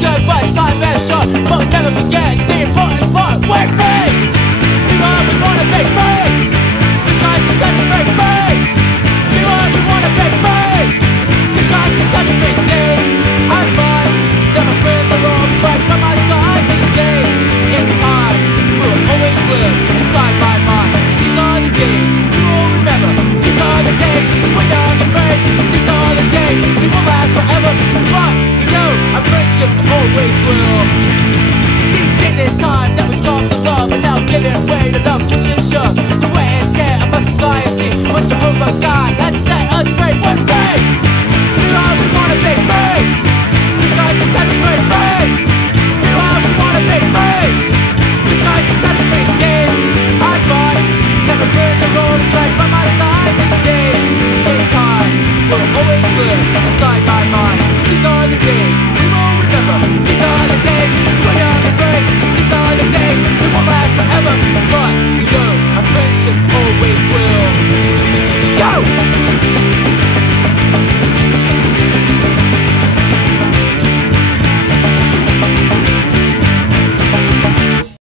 good, but time is short. But we never forget the important part. We're free! We wanna be free! It's nice to set us free!